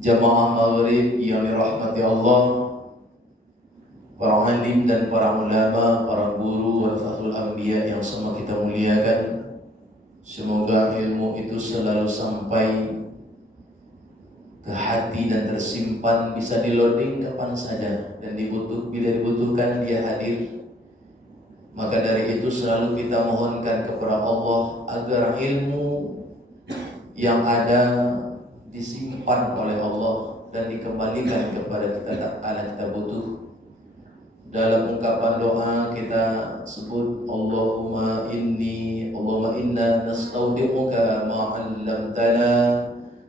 Jamaah maghrib yang dirahmati Allah, para alim dan para ulama, para guru, warasatul anbiya yang semua kita muliakan. Semoga ilmu itu selalu sampai ke hati dan tersimpan, bisa di-loading kapan saja, dan bila dibutuhkan dia hadir. Maka dari itu selalu kita mohonkan kepada Allah agar ilmu yang ada disimpan oleh Allah dan dikembalikan kepada kita tak kala kita butuh. Dalam ungkapan doa kita sebut Allahumma inna nastaudi'uka ma 'allamtana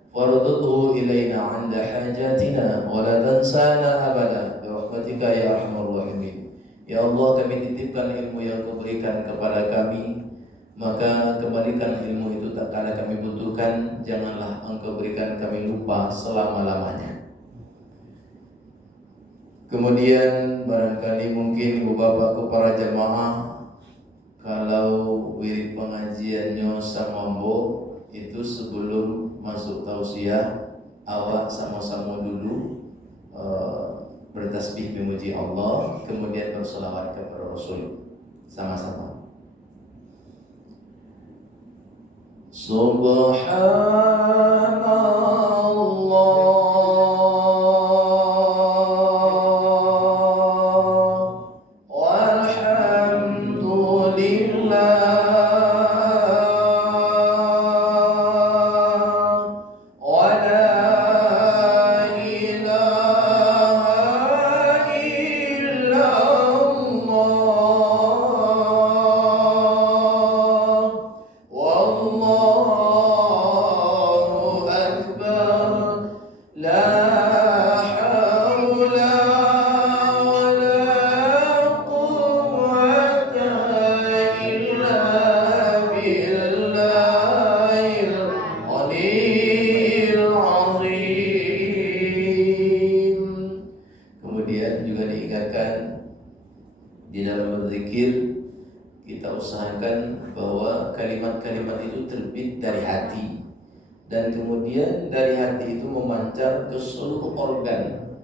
warudhu ilaina 'inda hajatina wa la tansana abada bi rahmatika ya arhamar rahimin. Ya Allah, kami titipkan ilmu yang Kau berikan kepada kami, maka kembalikan ilmu itu tak kala kami butuhkan. Janganlah Engkau berikan kami lupa selama-lamanya. Kemudian barangkali mungkin ibu bapakku para jamaah, kalau wirid pengajiannya samambo itu sebelum masuk tausiah, awak sama-sama dulu bertasbih memuji Allah, kemudian berselawat kepada Rasul sama-sama. Subhanallah di dalam berzikir kita usahakan bahwa kalimat-kalimat itu terbit dari hati, dan kemudian dari hati itu memancar ke seluruh organ.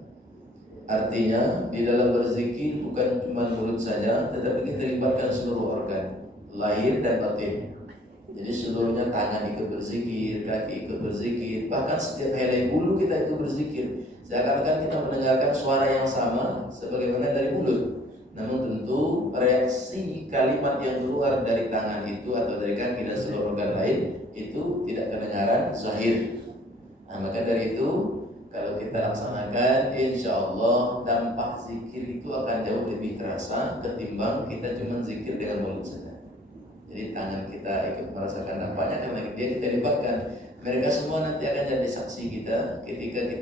Artinya di dalam berzikir bukan cuma mulut saja, tetapi kita libatkan seluruh organ, lahir dan batin. Jadi seluruhnya, tangan ikut berzikir, kaki ikut berzikir, bahkan setiap helai bulu kita itu berzikir. Seakan-akan kita mendengarkan suara yang sama sebagaimana dari mulut. Namun tentu reaksi kalimat yang keluar dari tangan itu atau dari kaki dan seluruh organ lain itu tidak kedengaran zahir. Nah, maka dari itu kalau kita laksanakan, insya Allah dampak zikir itu akan jauh lebih terasa ketimbang kita cuma zikir dengan mulut saja. Jadi tangan kita ikut merasakan dampaknya karena dia kita libatkan. Mereka semua nanti akan jadi saksi kita ketika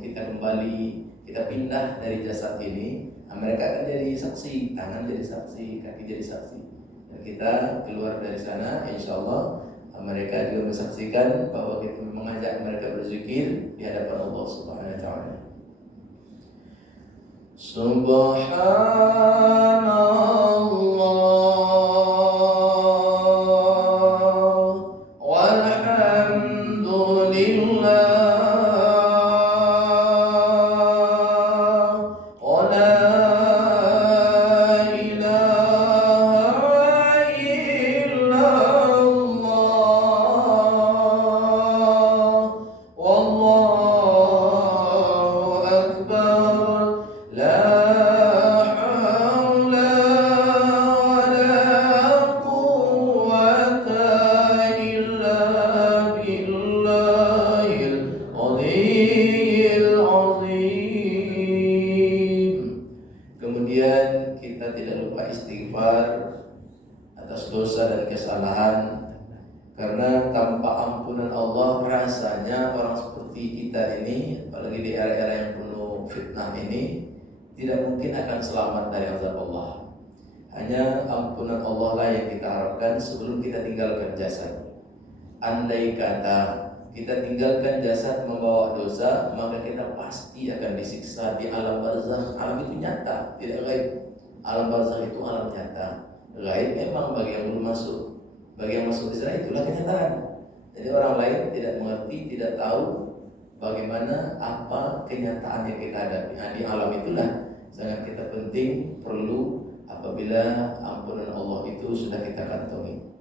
kita kembali, kita pindah dari jasad ini. Mereka akan jadi saksi, tangan jadi saksi, kaki jadi saksi. Dan kita keluar dari sana, insya Allah mereka juga mensaksikan bahwa kita mengajak mereka berzikir di hadapan Allah Subhanahu Wa Taala. Subhanallah. Kemudian kita tidak lupa istighfar atas dosa dan kesalahan, karena tanpa ampunan Allah rasanya orang seperti kita ini, apalagi di era-era yang penuh fitnah ini, tidak mungkin akan selamat dari azab Allah. Hanya ampunan Allah lah yang kita harapkan sebelum kita tinggalkan jasad. Andai kata kita tinggalkan jasad membawa dosa, maka kita pasti akan disiksa di alam barzakh. Alam itu nyata, tidak gaib. Alam barzakh itu alam nyata. Gaib memang bagi yang belum masuk. Bagi yang masuk di sana itulah kenyataan. Jadi orang lain tidak mengerti, tidak tahu bagaimana apa kenyataan yang kita hadapi. Nah, di alam itulah sangat kita penting perlu apabila ampunan Allah itu sudah kita kantongi.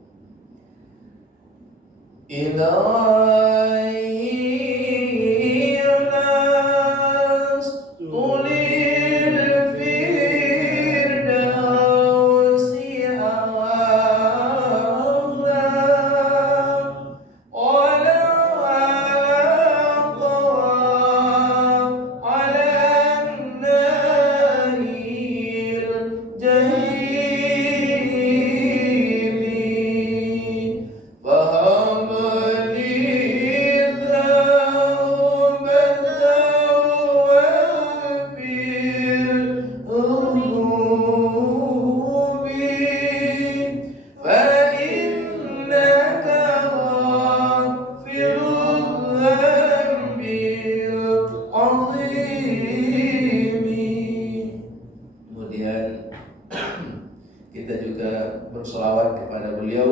Kita juga bersolawat kepada beliau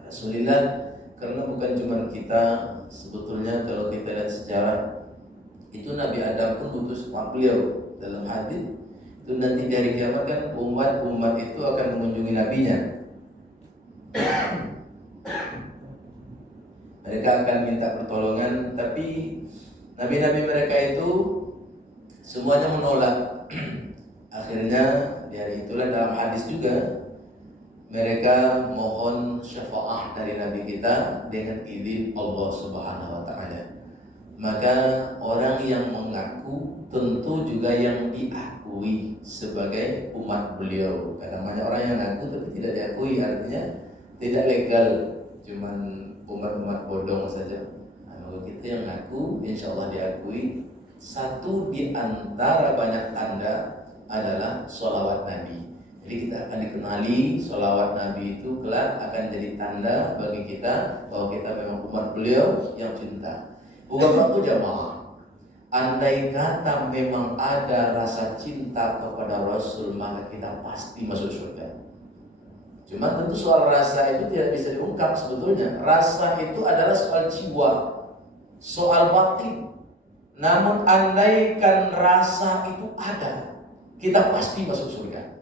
Rasulullah, karena bukan cuma kita, sebetulnya kalau kita lihat sejarah itu Nabi Adam pun utus beliau. Dalam hadis itu nanti di hari kiamat kan umat itu akan mengunjungi nabinya. Mereka akan minta pertolongan, tapi nabi-nabi mereka itu semuanya menolak. Akhirnya di hari itulah dalam hadis juga mereka mohon syafaat dari Nabi kita dengan izin Allah Subhanahu wa taala. Maka orang yang mengaku tentu juga yang diakui sebagai umat beliau. Karena banyak orang yang ngaku tapi tidak diakui, artinya tidak legal, cuman umat-umat bodong saja. Nah, kalau kita yang ngaku insya Allah diakui. Satu di antara banyak tanda adalah sholawat Nabi. Jadi kita akan dikenali sholawat Nabi itu kelak akan jadi tanda bagi kita bahwa kita memang umat beliau yang cinta. Bapak jamaah, andai kata memang ada rasa cinta kepada Rasul, maka kita pasti masuk surga. Cuma tentu soal rasa itu tidak bisa diungkap sebetulnya. Rasa itu adalah soal jiwa, soal batin. Namun andaikan rasa itu ada, kita pasti masuk surga.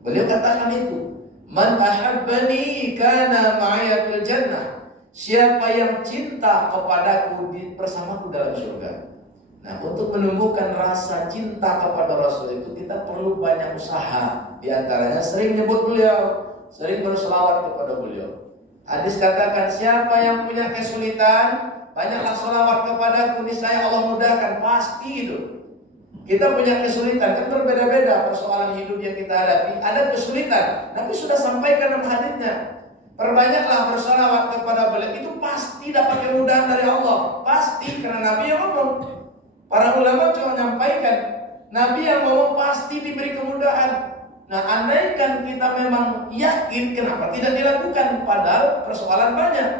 Beliau katakan itu, man ahabbani kana ma'aya fil jannah. Siapa yang cinta kepadaku bersamaku dalam surga. Nah, untuk menumbuhkan rasa cinta kepada Rasul itu kita perlu banyak usaha. Di antaranya sering nyebut beliau, sering berselawat kepada beliau. Hadis katakan, siapa yang punya kesulitan, banyaklah selawat kepadaku, niscaya Allah mudahkan. Pasti itu. Kita punya kesulitan, kan berbeda-beda persoalan hidup yang kita hadapi. Ada kesulitan, Nabi sudah sampaikan dalam hadisnya. Perbanyaklah berselawat kepada beliau, itu pasti dapat kemudahan dari Allah. Pasti, karena Nabi yang ngomong. Para ulama cuma menyampaikan, Nabi yang ngomong pasti diberi kemudahan. Nah, andaikan kita memang yakin, kenapa tidak dilakukan? Padahal persoalan banyak.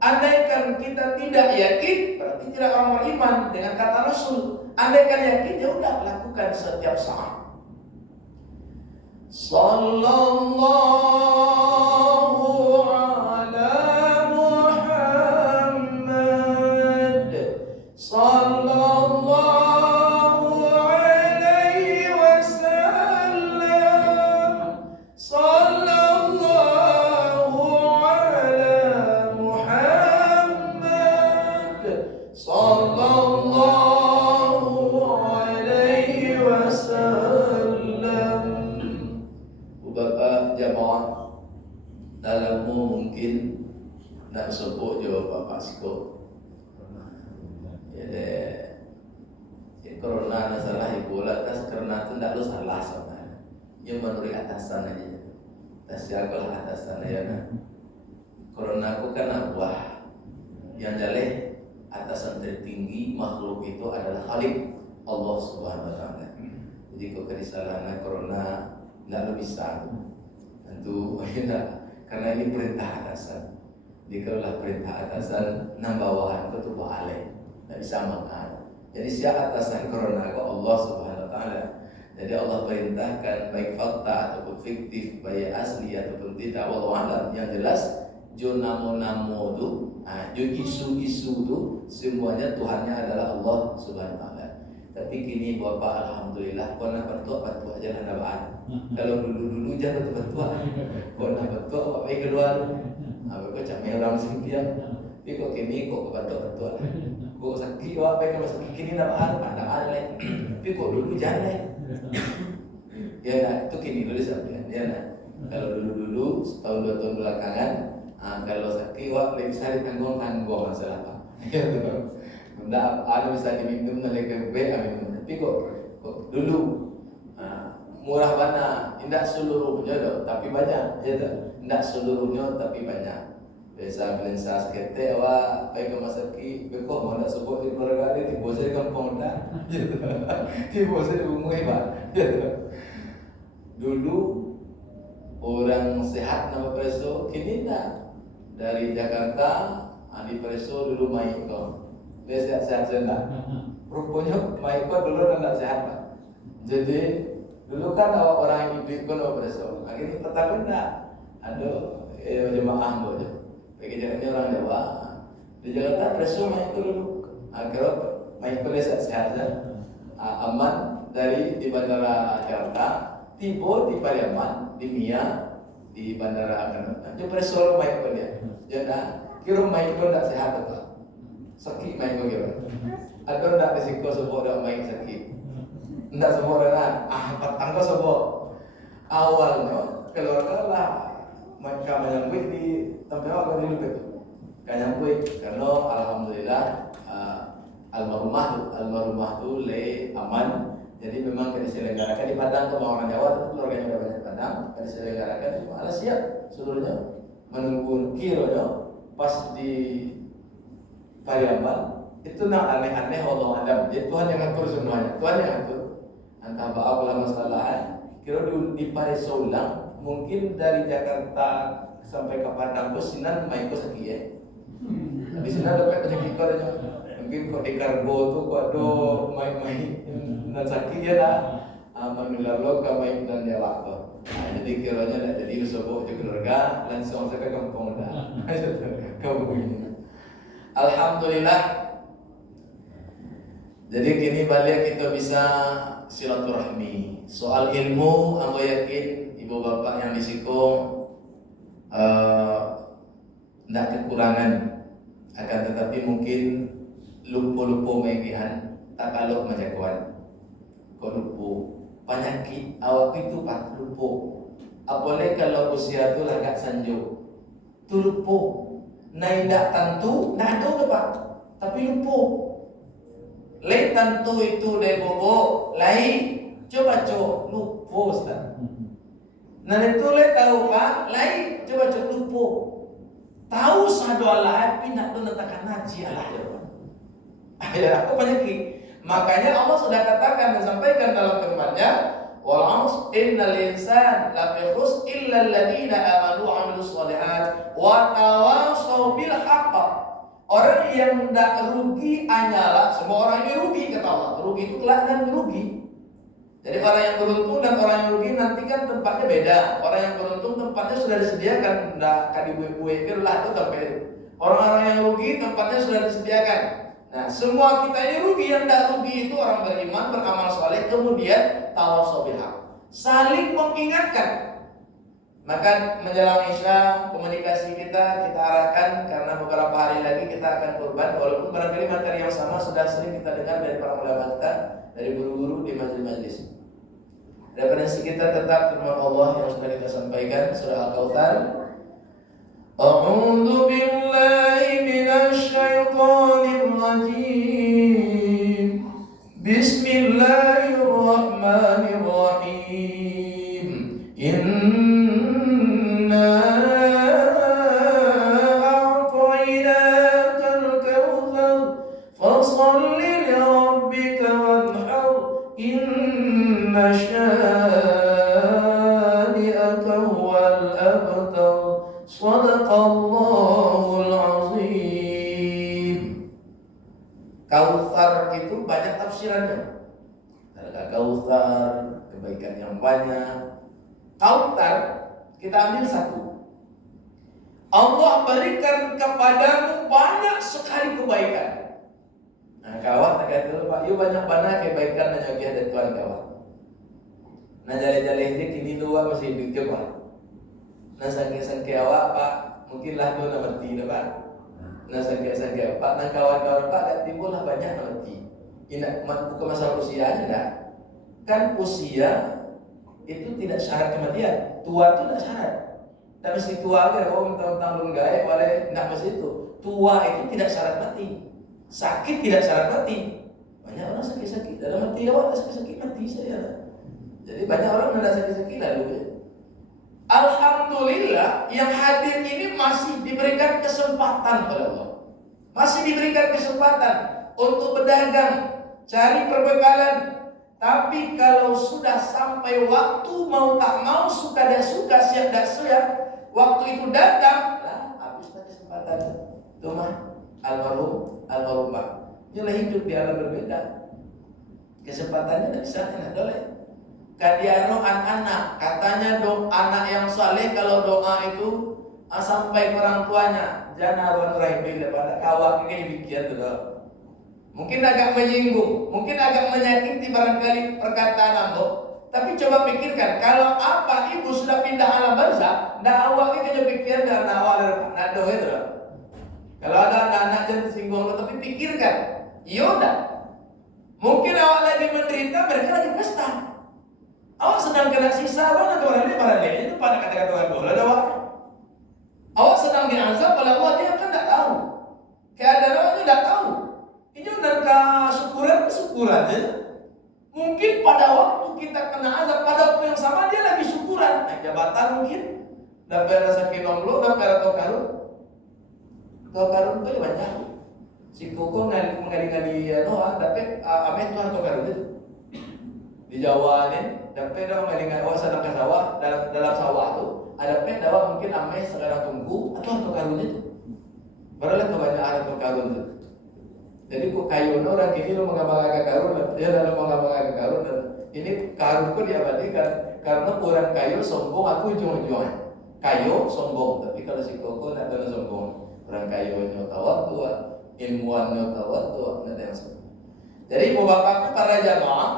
Andaikan kita tidak yakin, berarti tidak orang beriman dengan kata Rasul. Andaikan yakin, ya udah lakukan setiap saat. Sallallahu ala Muhammad, sallallahu alaihi wasallam, sallallahu ala Muhammad, sallallahu alaihi wasallam. Bapak jamaah, dalammu mungkin nak sebut jawab Bapak Siko. Jadi corona na salah ibu lah, tas karena tu tidak lu salah sama. Yang menurut atasan aja, tas jaga atasan aja na. Corona aku kan buah yang jaleh atasan tertinggi makhluk itu adalah Khalik Allah Subhanahu Wa Taala. Jadi kau kesalahan corona tidak lo bisa, tentu tidak, karena ini perintah atasan. Dikarenalah perintah atasan, nam bawahan itu boleh, tidak bisa makan. Jadi siapa atasan corona ke Allah Subhanahu Wa Taala. Jadi Allah perintahkan baik fakta ataupun fiktif, baik asli ataupun tidak, wallahu a'lam. Yang jelas jo namo-namo tu, jo isu-isu tu, semuanya Tuhannya adalah Allah Subhanahu Wa Taala. Tapi kini Bapak alhamdulillah kau nak betul aja nak dapat. Kalau dulu jangan betul. Kau nak betul apa baik keluar. Kau camai orang sempiang. Tapi kau kini kau betul. Kau sakit apa baik kalau sakit kini dapat lagi. Tapi kau dulu jangan. Ya nak itu kini dulu sampai dia nak. Kalau dulu setahun 2 tahun belakangan, kalau sakit lebih bisa ditanggung masalah apa. Ya tu. Tidak ada bisa diminum oleh KP, minum. Tapi kok dulu murah mana? Tidak seluruhnya doh, tapi banyak. Ya tak? Tidak seluruhnya tapi banyak. Biasa belensa sekete awak baik ke masaki, bekok mau nak sebut di keluarga dia, tiba saya kampung dah. Tiba saya di rumah hebat. Dulu orang sehat nama preso, kini tak. Dari Jakarta, di preso dulu main kau. Dia sehat-sehat sendak. Rupanya Maiko dulu tidak sehat Pak. Jadi dulu kan orang yang ibu pun operasi. Akhirnya tetap enggak. Aduh, jemaah bodoh. Bagi jalannya orang Jawa. Di Jakarta operasi Maiko dulu. Akhirnya Maiko dia sehat-sehat. Aman dari di bandara Jakarta, tiba di Pariaman, di Mia, di bandara Jakarta. Dia operasi Maiko dia. Jadi kira Maiko tidak sehat Pak. Sakit main bagaimana? Atau tidak risiko sebuah dah main sakit? Tidak sebuah dengan angka sebuah awalnya keluarga lah mereka menyambut di tempat awal di lupa menyambut karena alhamdulillah almarhumah tu le aman. Jadi memang diselenggarakan di Padang ke orang Jawa, tapi keluarganya sudah banyak Padang diselenggarakan di Malaysia siap seluruhnya menunggu kironya pas di Pariaman itu nak aneh-aneh Allah Adam. Jadi Tuhan yang atur semuanya. Tuhan yang atur. Entah apa masalah. Kira di Paris ulang mungkin dari Jakarta sampai ke Padang tu sinan main tu sakit ya. Di sana dapat penyakit kau aja. Mungkin kau di kargo tu kau ada main dan sakit ya dah. Alhamdulillah lo kau main dan dia waktu. Jadi kiranya dah jadi sebab keluarga langsung saya ke kampung dah. Kampung ini. Alhamdulillah. Jadi kini balik kita bisa silaturahmi. Soal ilmu, aku yakin ibu bapak yang disikong tidak kekurangan. Akan tetapi mungkin lupa-lupa megihan tak kalau majakuan. Kau lupa penyakit awak itu pak lupa. Apalagi kalau usia tu agak sanjung, tu lupa. Tidak tentu, tidak ada Pak. Tapi lupa. Lain tentu itu dari bobo, lain. Coba lupa Ustaz. Nah itu lain tahu Pak, lain. Coba lupa. Tahu sadu Allah, tapi nak menetapkan haji Allah ya. Aku penyakit. Makanya Allah sudah katakan dan sampaikan dalam firman-Nya, wal 'asr innal insana lafi khusr illa alladziina aamanu wa 'amilus shalihaat wa tawashaw bil haqq. Orang yang tidak rugi hanyalah semua orang ini rugi kata Allah. Rugi itu kelak dan rugi. Jadi orang yang beruntung dan orang yang rugi nanti kan tempatnya beda. Orang yang beruntung tempatnya sudah disediakan, tidak kadibuwe-buwe lah itu tempat itu. Orang-orang yang rugi tempatnya sudah disediakan. Nah, semua kita ini rugi. Yang tidak rugi itu orang beriman, beramal saleh, kemudian tawassaw bil haq. Saling mengingatkan. Maka menjelang Isya komunikasi kita arahkan karena beberapa hari lagi kita akan kurban. Walaupun barangkali materi yang sama sudah sering kita dengar dari para ulama kita, dari guru-guru di majelis-majelis. Referensi kita tetap firman Allah yang sudah kita sampaikan surah Al-Kautsar. A'udzu billahi minasy syaithanir rajim. Bismillahirrahmanirrahim. Inna a'tainakal kautsar fashalli li rabbika wanhar inna syani'aka huwal abtar. Shadaqallahul azim. Kautsar itu banyak tafsirannya. Ada kautsar, kebaikan yang banyak. Kautsar kita ambil satu. Allah berikan kepadamu banyak sekali kebaikan. Nah, kawan tak kata Pak, yuk banyak kebaikan dan jogi ada Tuhan kawan. Nah, jale-jale ini kini dua masih hidup Pak. Nah, sangke awak Pak, mungkinlah tu nak mati dah Pak. Nah, sangke Pak, nah kawan-kawan Pak dan timbullah banyak nak mati. Ini bukan masalah usianya dah. Kan usia itu tidak syarat kematian. Tua itu tidak syarat. Tak mesti tua aja, mentang-mentang belum gaek, boleh tidak mesti itu. Tua itu tidak syarat mati. Sakit tidak syarat mati. Banyak orang sakit-sakit, dalam mati awak tak sakit mati saya. Jadi banyak orang tidak sakit-sakit lalu. Alhamdulillah yang hadir ini masih diberikan kesempatan oleh Allah. Masih diberikan kesempatan untuk berdagang, cari perbekalan. Tapi kalau sudah sampai waktu mau tak mau, suka tak suka, siap tak siap, waktu itu datang, habislah kesempatan. Itu mah almarhumah. Dia hidup di alam berbeda. Kesempatannya tak bisa, tidak boleh. Kadiano anak, katanya anak yang saleh kalau doa itu sampai ke orang tuanya, jangan orang rahim pada kawak ini bikin tu. Mungkin agak menyinggung, mungkin agak menyakiti barangkali perkataan Anda. Tapi coba pikirkan, kalau apa ibu sudah pindah alam barzah, ndak awak ini kerja pikir dan awal nado itu. Kalau ada anak-anak yang tersinggung, tapi pikirkan, yaudah. Mungkin awak lagi menderita, mereka lagi pesta. Awak sedang kena siksa, awak nak barang itu pada kata-kata orang bola awak. Awak sedang diazab oleh Allah, dia kan tak tahu. Keadaan awak dia tak tahu. Ini udah kesyukuran ya. Mungkin pada waktu kita kena azab, pada waktu yang sama dia lagi syukuran. Naik jabatan mungkin. Dapat rasa kinomlo, dapat atau karun. Atau karun itu banyak. Si koko mengali-ngali dapat amet Tuhan atau karun itu. Di Jawa ini, dapat dah mengali-ngali sedang ke sawah, dalam sawah itu. Ada dapat mungkin amet sekarang tunggu atau karun itu. Barulah kebanyakan atau karun itu. Jadi kok kayu orang kini lo mengabang-abang karun, dia lalu mengabang-abang karun dan ini karun pun diabadikan karena orang kayu sombong atau ujung-ujungnya kayu sombong, tapi kalau si koko nak ada sombong, orang kayu nyotawat tua, ilmuwan nyotawat tua, nanti yang sombong. Jadi ibu bapakku para jamaah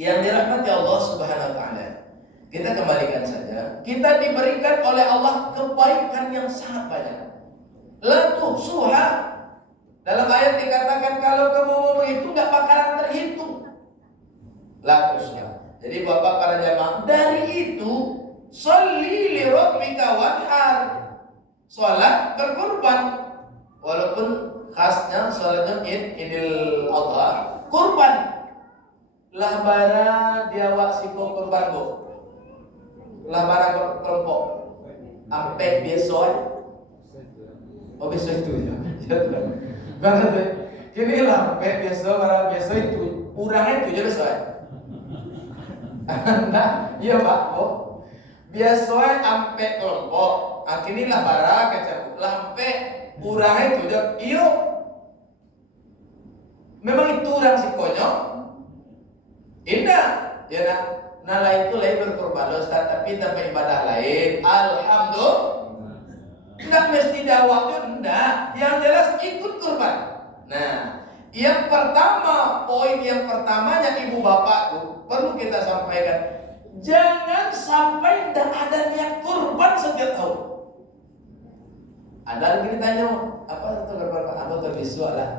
yang dirahmati Allah Subhanahu Wa Taala, kita kembalikan saja, kita diberikan oleh Allah kebaikan yang sangat banyak. La tuhsuha. Dalam ayat dikatakan kalau kamu mau menghitung nggak bakalan terhitung. Lakusnya. Jadi bapak para jamaah dari itu sholli li rabbika wanhar. Salat berkurban. Walaupun khasnya salatnya Idul Adha, kurban. Lah bara dia wak siko kurban go. Lah bara kelompok. Ampe besok. Oh besok itu ya. Berarti kini lah biasa itu kurangnya itu jadi soal. Nah, iya Pak, biasa ampe kelompok. Kini lah bara kecap lampe kurangnya itu jadi iyo. Memang itu orang si konyol. Indah, ya nak. Nah lah itu lain berkorban Ustaz, tapi tanpa ibadah lain. Alhamdulillah. Tidak mesti dakwah itu enggak, yang jelas ikut kurban. Nah, yang pertama, poin yang pertamanya ibu bapakku perlu kita sampaikan, jangan sampai tidak ada niat kurban setiap tahun. Ada lagi ditanya, apa itu kurban Pak? Apa tervisual lah?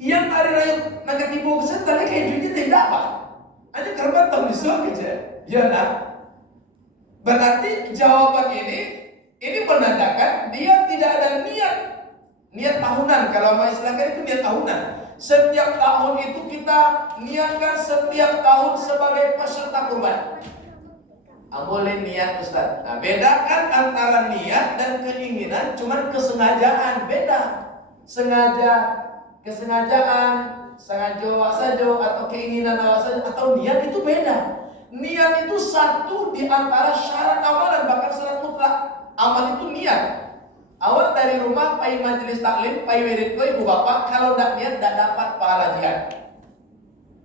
Yang hari raya naga ibu kesan tadi kayak duitnya tidak apa? Hanya kurban tervisual aja, ya nak. Berarti jawaban ini menandakan dia tidak ada niat tahunan. Kalau mau istilahkan itu niat tahunan. Setiap tahun itu kita niatkan setiap tahun sebagai peserta kurban. Boleh niat Ustaz. Nah, bedakan antara niat dan keinginan, cuman kesengajaan beda. Kesengajaan, sengaja saja atau keinginan saja atau niat itu beda. Niat itu satu di antara syarat amalan, bahkan syarat mutlak. Amal itu niat. Awal dari rumah pai majelis taklim, pai wirid ibu bapak, kalau tidak niat tidak dapat pahala jihad.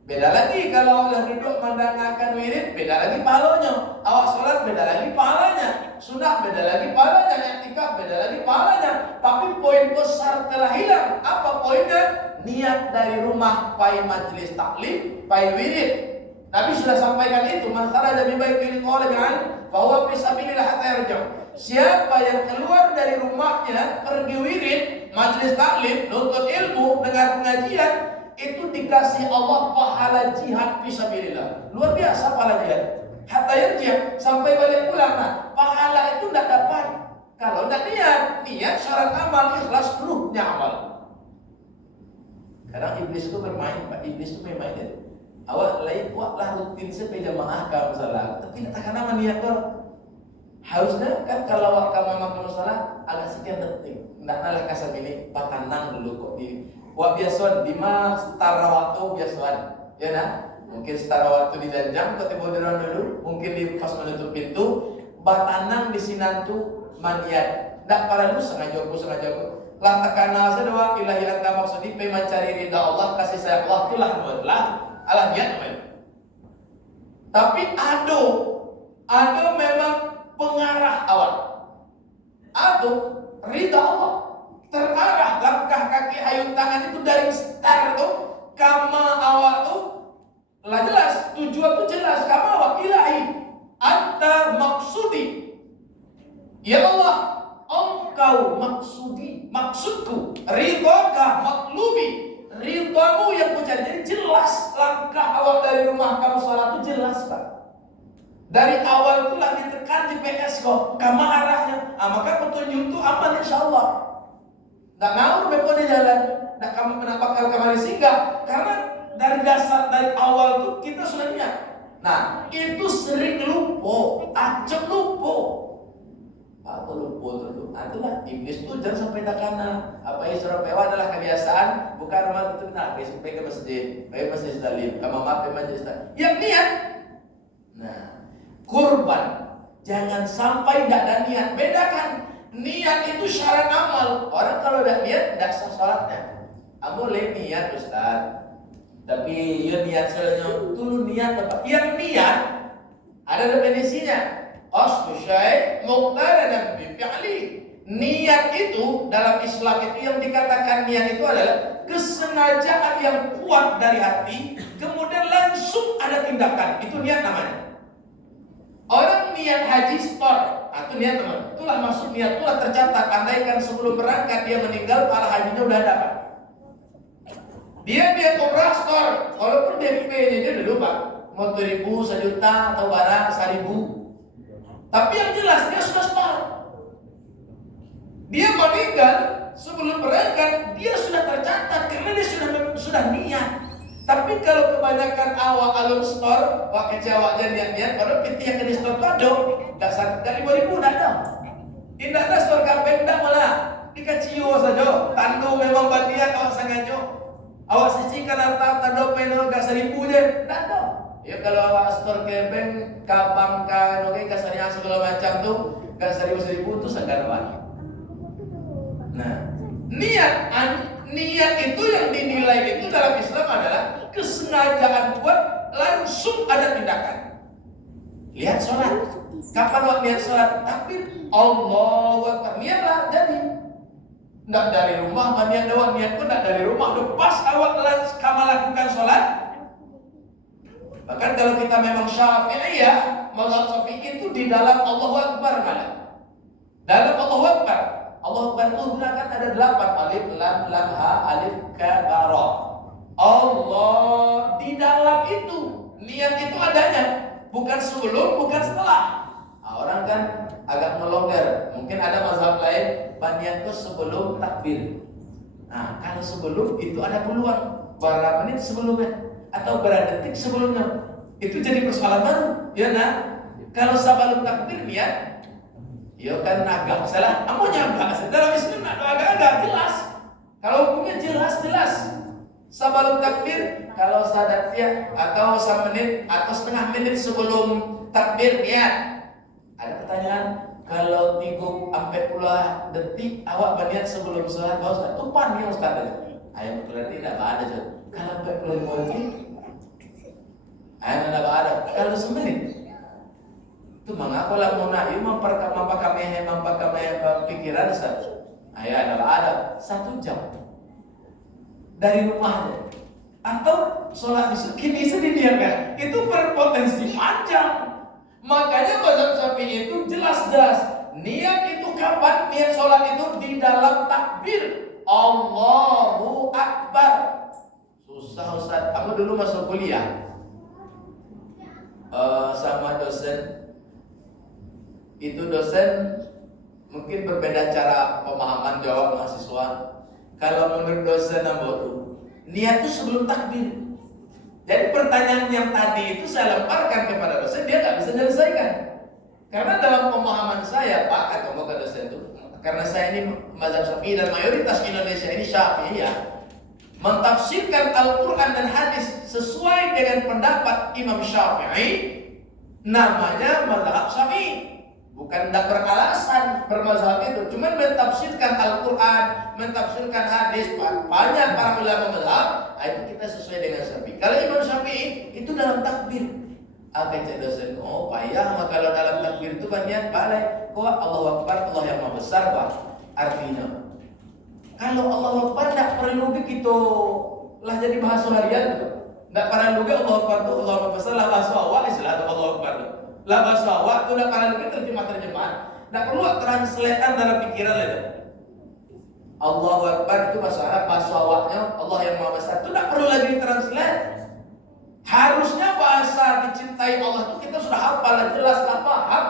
Beda lagi kalau Allah duduk mendengarkan wirid, beda lagi pahalanya. Awak sholat beda lagi pahalanya. Sunat beda lagi pahalanya. I'tikaf beda lagi pahalanya. Tapi poin besar telah hilang. Apa poinnya? Niat dari rumah, pai majlis taklim, pai wirid. Nabi sudah sampaikan itu. Man kharaja min baitihi qaliban fa huwa fi sabilillah hatta yarja'. Siapa yang keluar dari rumahnya pergi wirid, majlis taklim, nuntut ilmu, dengar pengajian, itu dikasih Allah pahala jihad fisabilillah. Luar biasa pahala jihad. Hatta yarji' sampai balik pulang. Nah, pahala itu tidak dapat kalau tidak niat. Niat syarat amal, ikhlas seluruhnya amal. Kadang iblis itu bermain, Pak. Iblis itu bermain ya. Awak lain buatlah rutin sampai jamaah kamu salah. Tapi katakan nama niat tuh. Harusnya kan kalau awak kamu salah agak sekian detik. Tidak nalah kasar ini, pakanang dulu kok di. Wah biasuan, di mana setara waktu biasuan, ya nah? Mungkin setara waktu di janjang, ketemu di dulu, mungkin di pas menutup pintu, batanang di sinantu maniat. Ndak para lu sengaja. Lah takana sedoa ilahi anta maksudi pe mencari ridha Allah, kasih sayang Allah itulah buatlah Allah niat namanya. Tapi ada memang pengarah awal. Ridha Allah. Terarah langkah kaki hayung tangan itu dari start tuh kama awak tuh lah jelas tujuan tuh jelas kama awak ilahi anta maksudi ya Allah engkau maksudku ridhoka maklubi ridhamu yang kucari. Jadi jelas langkah awak dari rumah kamu salat itu jelas Pak. Dari awal itulah ditekan di PS kok kama arahnya. Maka petunjuk itu aman insyaallah. Nggak mau berpon di jalan, nggak kamu bakal kemari singgah, karena dari dasar dari awal tuh kita sudah niat. Nah itu sering lupa, acep lupa. Apa lupa tuh? Itulah iblis tuh jangan sampai takana. Apa yang surah pewa adalah kebiasaan, bukan rumah itu nak sampai ke masjid, ke masjid dalim, ke mama ke masjid dalim. Yang niat. Nah kurban jangan sampai tidak ada niat, bedakan. Niat itu syarat amal. Orang kalau tidak niat tidak sah salatnya. Boleh niat Ustaz, tapi ya niat soalnya dulu niat apa? Yang niat ada definisinya. Aslu syai' muqtaranan bi fi'li. Niat itu dalam Islam itu yang dikatakan niat itu adalah kesengajaan yang kuat dari hati, kemudian langsung ada tindakan. Itu niat namanya. Orang niat haji store, itu niat teman. Itulah maksud niat, itulah tercatat. Andaikan sebelum berangkat dia meninggal, pahala hajinya udah dapat. Dia niat umrah store, walaupun DP-nya dia udah lupa, mau 2.000, 1 juta atau barang 1.000. Tapi yang jelas dia sudah store. Dia meninggal sebelum berangkat, dia sudah tercatat karena dia sudah niat. Tapi kalau kebanyakan awak alur store, wak kecewa aja niat-niat, baru piti yang kena store tuh ada, dari 2.000 dah ada. Tidak ada store kapeng dah malah dikaciu saja. Tandu memang bandian awak sengaja. Awak sisihkan harta tanda penol gak 1.000 je, tidak ada. Ya kalau awak store kapeng, kabang kan, oke kasarnya segala macam tuh, gak 1.000 tuh segar banget. Nah, niat itu yang dinilai itu dalam Islam adalah kesengajaan buat langsung ada tindakan. Lihat sholat, kapan waktu niat sholat? Tapi Allahu Akbar, niatlah jadi. Nggak dari rumah, niat doang, niat pun nggak dari rumah. Udah pas awak kamu lakukan sholat. Bahkan kalau kita memang Syafi'iyah, mazhab Syafi'i itu di dalam Allahu Akbar malah. Dalam Allahu Akbar. Allah Akbar itu gunakan ada 8 alif, lam, ha, alif, ka, ra. Allah di dalam itu niat itu adanya, bukan sebelum, bukan setelah. Orang kan agak melonggar. Mungkin ada mazhab lain, niat itu sebelum takbir. Nah, kalau sebelum itu ada peluang berapa menit sebelumnya atau berapa detik sebelumnya. Itu jadi persoalan baru, ya nah. Kalau sebelum takbir niat, ya kan agak salah, amonya agak dalam Islam agak jelas. Kalau hukumnya jelas. Sebelum takbir, kalau sadat ya atau 1 menit atau setengah menit sebelum takbir niat. Ada pertanyaan, kalau 30 detik awak berniat sebelum sholat, Ustaz, tupan ya Ustaz. Ayo berarti tidak ada. Kalau 45 detik Ana ada kalau semenit. Itu mengaku lah mau nak, itu mampakamehe pikiran satu. Ayah ada 1 jam dari rumahnya. Atau sholat kini didiamkan, itu berpotensi panjang. Makanya mazhab Syafi'i itu jelas-jelas. Niat itu kapan? Niat sholat itu di dalam takbir Allahu Akbar. Susah Ustaz. Aku dulu masuk kuliah sama dosen. Itu dosen mungkin berbeda cara pemahaman jawab mahasiswa. Kalau menurut dosen Ambotu, niat itu sebelum takbir. Jadi pertanyaan yang tadi itu saya lemparkan kepada dosen, dia nggak bisa menyelesaikan. Karena dalam pemahaman saya, Pak, kata dosen itu, karena saya ini mazhab Syafi'i dan mayoritas Indonesia ini Syafi'i ya, mentafsirkan Al-Quran dan hadis sesuai dengan pendapat Imam Syafi'i, namanya mazhab Syafi'i. Bukan tidak beralasan bermazhab itu, cuma mentafsirkan Al-Quran, mentafsirkan hadis, banyak para ulama mazhab, itu kita sesuai dengan Syafi'i. Kalau Imam Syafi'i itu dalam takbir. Cek dosen, payah, maka kalau dalam takbir itu kan niat balik. Kok Allahu Akbar, Allah yang Maha Besar, Pak. Artinya, kalau Allahu Akbar tidak perlu begitu lah jadi bahasa harian itu. Tidak perlu juga Allahu Akbar itu Allah Maha Besar lah bahasa awal istilah Allahu Akbar. Lah bahasa awal itu tidak perlu juga terjemah. Tidak perlu translatean dalam pikiran itu. Allahu Akbar itu bahasa Arab, bahasa awalnya Allah yang Maha Besar itu tidak perlu lagi translate. Harusnya bahasa dicintai Allah itu kita sudah hafal, jelas, paham.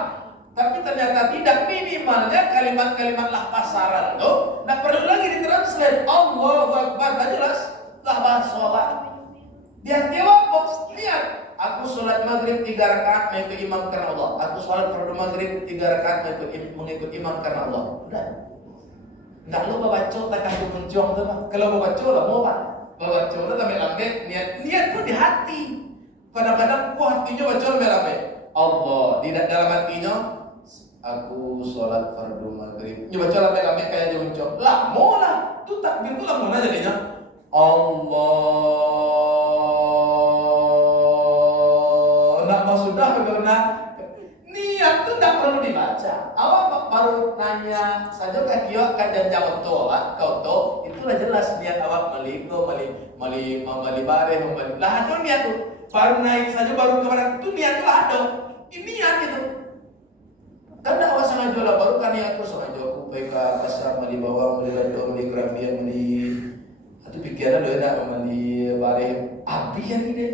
Tapi ternyata tidak, minimalnya kalimat-kalimat lah pasaran itu tidak perlu lagi ditranslate. Allahu Akbar, tidak jelas lah bahasa sholat. Dia jawab, lihat, aku sholat maghrib 3 rakaat mengikut imam karena Allah. Aku sholat fardu maghrib 3 rakaat mengikut imam karena Allah. Udah. Tidak lu baca tak kasih menciong tu, Pak. Kalau baca lah mau Pak. Baca itu lambe-lambe, niat pun di hati. Kadang-kadang hatinya baca lambe-lambe. Allah, tidak dalam hatinya aku sholat fardu maghrib. Dia baca lambe-lambe kayak dia menciong. Lah, mau lah. Itu takbir itu lah mana jadinya. Allah. Nak sudah karena niat itu tidak perlu dibaca. Awak baru nanya saja kakiwa kajian jawab toa kau to itulah jelas niat awak maliko mali bare lah ada niat tu baru naik saja baru kepada itu niat tu ada ini niat itu karena awak sangat jual baru kan niat tu sangat jual aku baik pasar mali bawah mali lado mali grafia mali itu pikiran dia nak mali bare api yang ini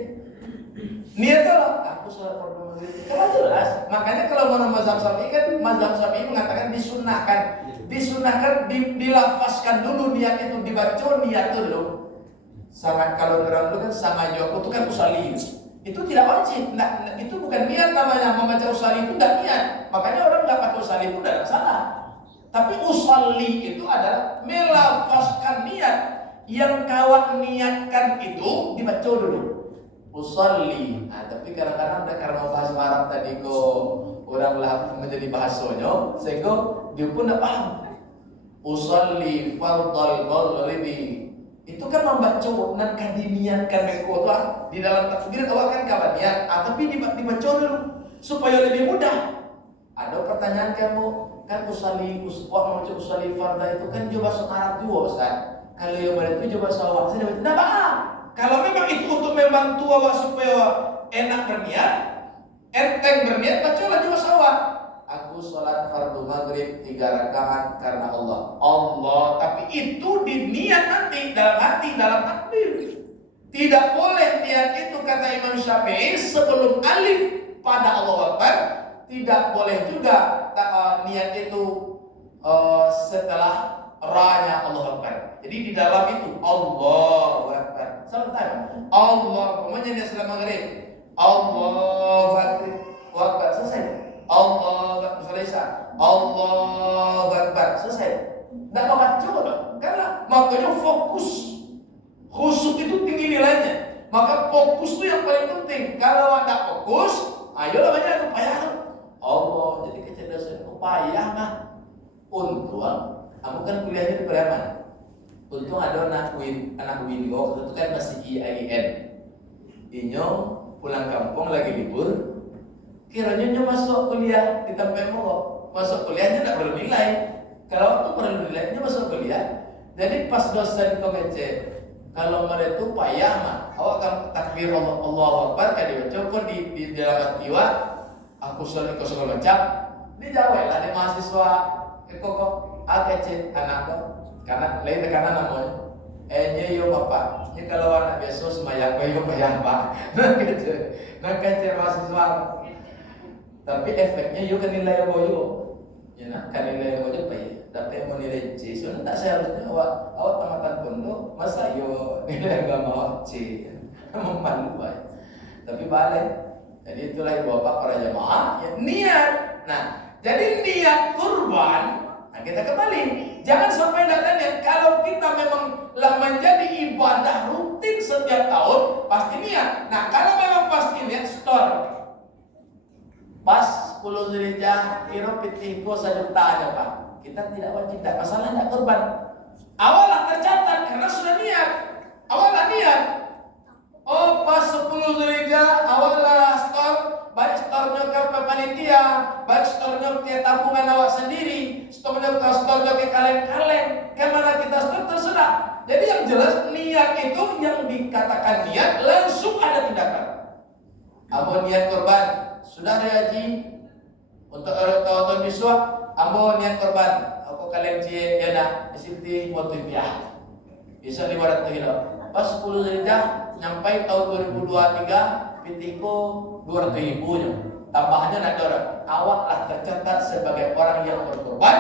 niat tu lah aku salah fardu maghrib kan jelas. Makanya kalau menurut mazhab Syafi'i kan mazhab Syafi'i mengatakan disunahkan dilafazkan dulu niat itu, dibaca niat itu dulu. Sangat kalau orang dulu kan sama jawab itu kan usali. Itu tidak wajib. Nah, itu bukan niat namanya membaca usali itu tidak niat. Makanya orang enggak pakai usali itu tidak salah. Tapi usali itu adalah melafazkan niat. Yang kawan niatkan itu dibaca dulu. Usalli. Tapi kadang-kadang karena bahasa Arab tadi kok orang lah menjadi bahasanya, sehingga dia pun tidak paham. Usalli fardal maghribi. Itu kan membaca nan kadiniatkan mengkota di dalam takbir awak kan kawan niat, tapi dibaca dulu supaya lebih mudah. Ada pertanyaan kamu, kan usalli membaca usalli farda itu kan juga bahasa Arab juga, Ustaz. Kalau yang mana itu juga bahasa awak, saya tidak paham. Kalau memang itu untuk membantu awak supaya enak berniat, enteng berniat, bacalah juga sawah. Aku sholat fardu maghrib 3 rakaat karena Allah. Allah, tapi itu diniat nanti dalam hati, dalam takbir. Tidak boleh niat itu kata Imam Syafi'i sebelum alif pada Allah Akbar. Tidak boleh juga niat itu setelah ra-nya Allah Akbar. Jadi di dalam itu Allahu Akbar. Selesai. Allah, pokoknya dia selama maghrib. Allahu Akbar. Selesai. Allahu Akbar. Selesai. Allahu Akbar. Selesai. Tidak mau baca karena makanya fokus. Khusyuk itu tinggi nilainya. Maka fokus itu yang paling penting. Kalau ada fokus, ayolah banyak upaya. Allah, jadi kecerdasan upaya mah. Untung, kamu kan kuliahnya di Bremen. Untung ada anak Wingo itu kan masih IAIN. Inyo pulang kampung lagi libur, kiranya masuk kuliah di tempat mau masuk kuliahnya tidak perlu nilai. Kalau waktu perlu nilainya masuk kuliah. Jadi pas dosen komece, kalau mereka itu payah mah, awak kan takbir Allahu Akbar kan dibaca pun di dalam tiwa, aku sulit macam, dijawab lah di mahasiswa, kok akece anak kok, karena lain tekanan namanya. Yo bapak, ini kalau anak biasa semayang yo payah pak, nak kece mahasiswa. Tapi efeknya yo kan nilai boyo, ya nak kan nilai boyo payah. Tapi mau nilai C, soalnya tak seharusnya awak tamatan pondok, masa yo nilai agama C, malu baik. Tapi balik, jadi itulah ibu bapak para jamaah, ya, niat. Nah, jadi niat kurban, nah kita kembali. Jangan sampai datang ya, kalau kita memang menjadi ibadah rutin setiap tahun, pasti niat. Nah, kalau memang pasti niat, store. Pas 10 Zulhijjah, kira pitihku 1 juta aja pak. Kita tidak wajib, tidak masalah, tidak kurban. Awalah tercatat karena sudah niat. Awalah niat. Oh pas 10 Zulhijjah, awalah store. Baik store-nya ke panitia, baik store-nya ke tabungan awak sendiri, store-nya ke kaleng-kaleng. Kemana kita store terserah. Jadi yang jelas niat itu yang dikatakan niat langsung ada tindakan. Ambo niat kurban, sudah ada haji untuk tahun miswa. Ambo niat korban, aku kalian cie ya dah, disini motif ya, bisa 500 kilo. Pas 10 Zulhijjah, nyampai tahun 2023, pitiko 200.000 nya. Tambahannya nak orang, awaklah tercatat sebagai orang yang berkorban,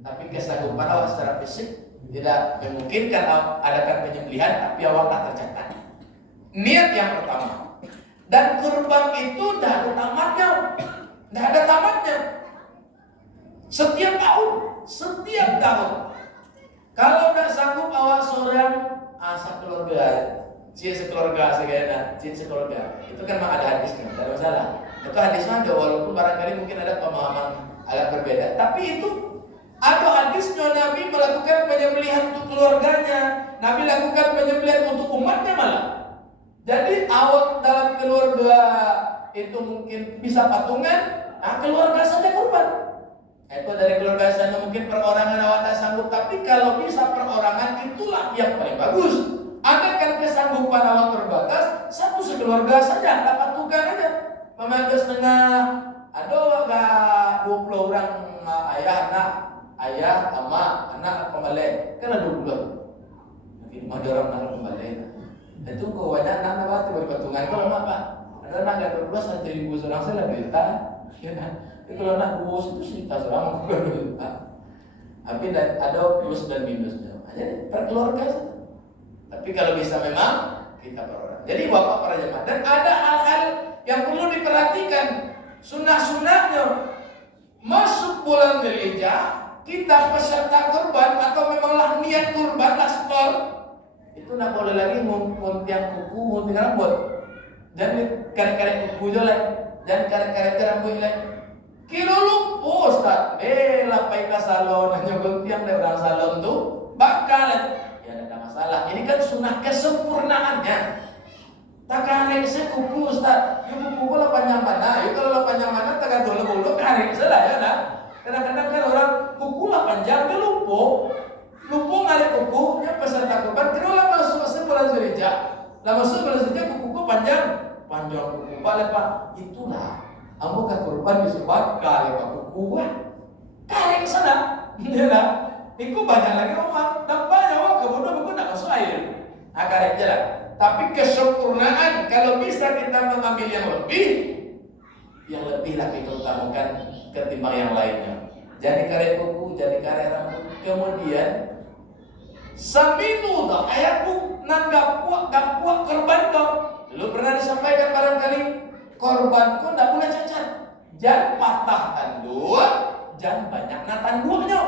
tapi kesanggupan awak secara fisik tidak memungkinkan adakan penyembelihan, tapi awaklah tercatat. Niat yang pertama. Dan kurban itu tidak ada tamatnya, tidak ada tamatnya. Setiap tahun. Kalau tidak sanggup awak seorang sekeluarga, sekeluarga. Itu kan memang ada hadisnya, tidak ada masalah. Itu hadisnya ada, walaupun barangkali mungkin ada pemahaman agak berbeda. Tapi itu ada hadisnya, Nabi melakukan penyembelihan untuk keluarganya, Nabi lakukan penyembelihan untuk umatnya malah. Jadi awak dalam keluarga itu mungkin bisa patungan, nah keluarga saja kurban. Itu dari keluarga saya mungkin perorangan awak tak sanggup, tapi kalau bisa perorangan itulah yang paling bagus. Adakan kesanggupan awak terbatas, satu sekeluarga saja, tak patungan aja. Memang setengah, ada agak 20 orang ayah, ama, anak kembali, kan ada 20. Mungkin ada orang anak kembali. Itu kok banyak anak waktu berpatungan kalau apa? Ada anak gak 12 1.000 orang saya lebih tak. Tapi kalau anak 2 itu sih tak seorang lebih tak. Tapi ada plus dan minusnya. Jadi per keluarga saja. Tapi kalau bisa memang kita berorang. Jadi bapak para jemaah, dan ada hal-hal yang perlu diperhatikan. Sunnah-sunnahnya masuk bulan Zulhijjah, kita peserta kurban atau memanglah niat kurban store. Itu nak boleh lagi muntiang kuku, muntiang rambut, dan karet-karet kuku jalan, dan karet-karet rambut jalan. Kira lupa Ustaz, lapai ke salon, hanya muntiang dari orang salon tu, bakal, ya tidak ada masalah. Ini kan sunnah kesempurnaannya. Tak karet sekuku Ustaz, kuku lah panjang mana? Kalau lah panjang mana, tak ada dulu karet salah ya dah. Kadang-kadang kan orang kuku lah panjang, dia lupa ngarik kuku, dia peserta kurban, kira lah masuk bulan Zulhijjah. Lah masuk bulan Zulhijjah kuku panjang kuku pak. Itulah, ambo ke kurban disebut kali pak kuku wah. Karik sana, dia dah. Iku banyak lagi orang, nampaknya wah kemudian buku tak masuk air. Nah karik jalan. Tapi kesempurnaan, kalau bisa kita mengambil yang lebih lagi kita utamakan ketimbang yang lainnya. Jadi karet kuku, jadi karet rambut, kemudian saminu dah ayatku nanggap puak korban kau. Dulu pernah disampaikan barangkali korban kau tidak boleh cacat, jangan patah tanduk, jangan banyak tanduknya.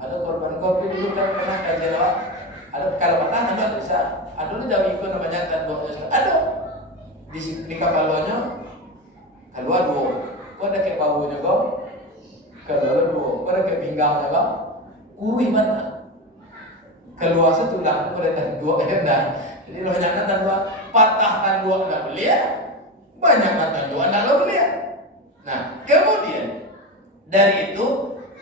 Ada korban kopi dulu kan pernah kajian awak. Ada kalau patah tanduk bisa. Ada lu jauh ikut banyak tanduknya. Ada di kepalanya kedua dua. Kau ada ke bahunya kau, kedua dua. Kau ada ke pinggangnya kau, kurui mana? Keluar setulang pada dua kena Jadi banyak tandua patah tandua nggak belia, banyak tandua nggak belia. Nah kemudian dari itu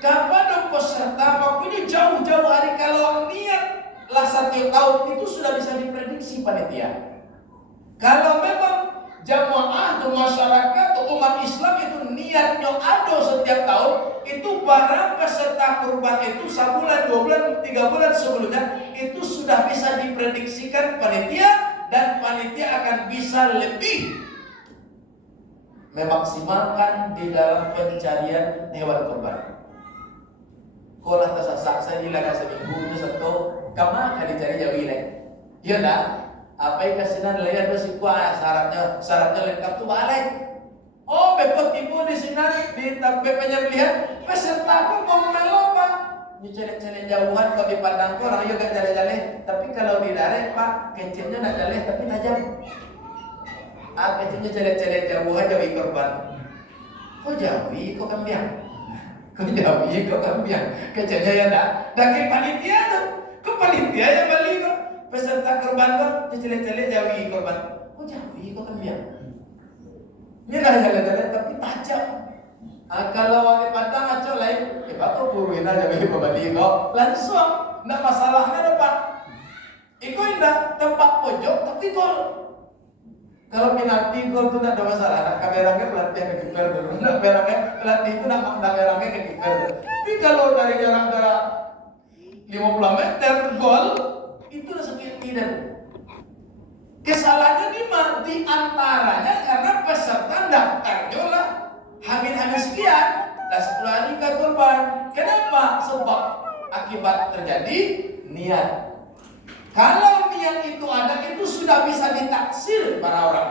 kapan peserta waktunya jauh-jauh hari, kalau niat lah 1 tahun itu sudah bisa diprediksi panitia. Kalau memang jamaah atau masyarakat atau umat Islam itu niatnya ada setiap tahun, itu barang peserta kurban itu sebulan, 2 bulan, 3 bulan sebelumnya itu sudah bisa diprediksikan panitia, dan panitia akan bisa lebih memaksimalkan di dalam pencarian hewan kurban. Kolah tersasak saya hilang seminggu itu satu kama kali cari jauh ini. Iya dah. Apa yang kasinan lihat besi kuah syaratnya lengkap tuh balik. Oh beko tipu di sini di tempat penyembelihan peserta pun mau melo pak. Ini celek-celek jauhan kalau dipandang orang juga gak jale-jale. Tapi kalau di darat pak kecilnya nak jale tapi tajam. Kecilnya celek-celek jauhan jauh korban. Kok jauh kok kambing? Kok jauh kok kambing? Kecilnya ya dah. Daging panitia tuh. Kok panitia yang balik kok? Peserta korban kok celek-celek jauhi korban. Kok jauhi kok kambing? Ini lah jalan-jalan tapi tajam. Kalau wali pandang aja lain, kok puruin aja bagi pembeli kok langsung, nggak masalahnya dapat. Iko indah tempat pojok tapi gol. Kalau penalti gol itu tidak ada masalah. Nak kameranya pelatih ke kiper dulu. Nak kameranya pelatih itu nak kameranya ke kiper. Tapi kalau dari jarak 50 meter gol itu sekian tidak. Kesalahannya di antaranya karena peserta daftarnya lah hamil sekian dan 10 hari ke kurban. Kenapa? Sebab akibat terjadi niat. Kalau niat itu ada, itu sudah bisa ditaksir para orang.